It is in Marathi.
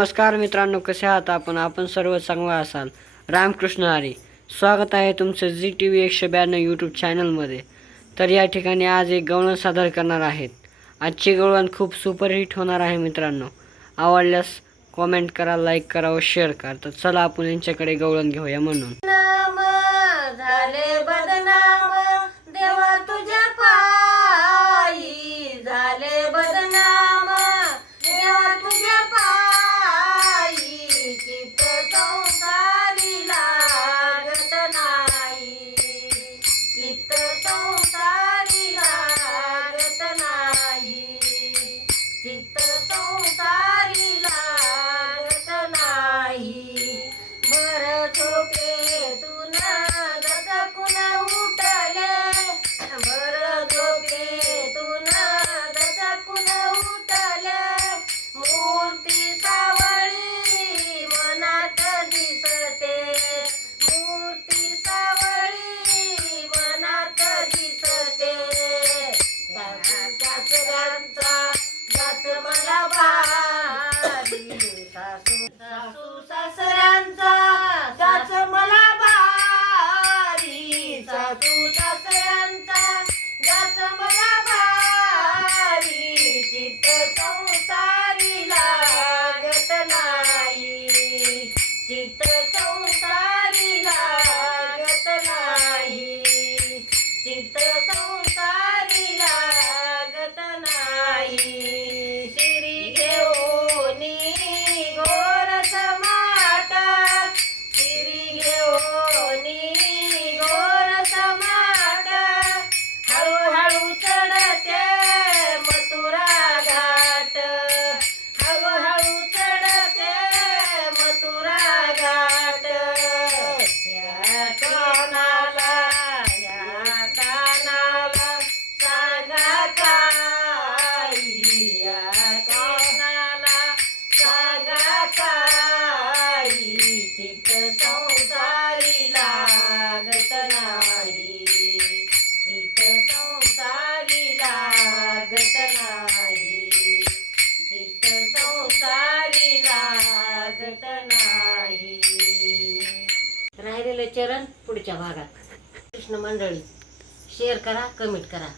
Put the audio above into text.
नमस्कार मित्रांनो कसे आहात आपण? आपण सर्व चांगला असाल. रामकृष्ण हरी. स्वागत आहे तुमचं जी टी व्ही एकशे ब्याण्णव यूट्यूब चॅनलमध्ये तर या ठिकाणी आज एक गवळण सादर करणार आहेत. आजची गवळण खूप सुपरहिट होणार आहे मित्रांनो. आवडल्यास कॉमेंट करा लाईक करा व शेअर करा. तर चला आपण यांच्याकडे गवळण घेऊया म्हणून. सासऱ्यांचा जात मला भारी सासू सासू संसारी लागत नाही. चित्त संसारी लागत नाही. चित्त संसारी लागत नाही. राहिलेले चरण पुढच्या भागात. कृष्ण मंडळी शेअर करा कमेंट करा.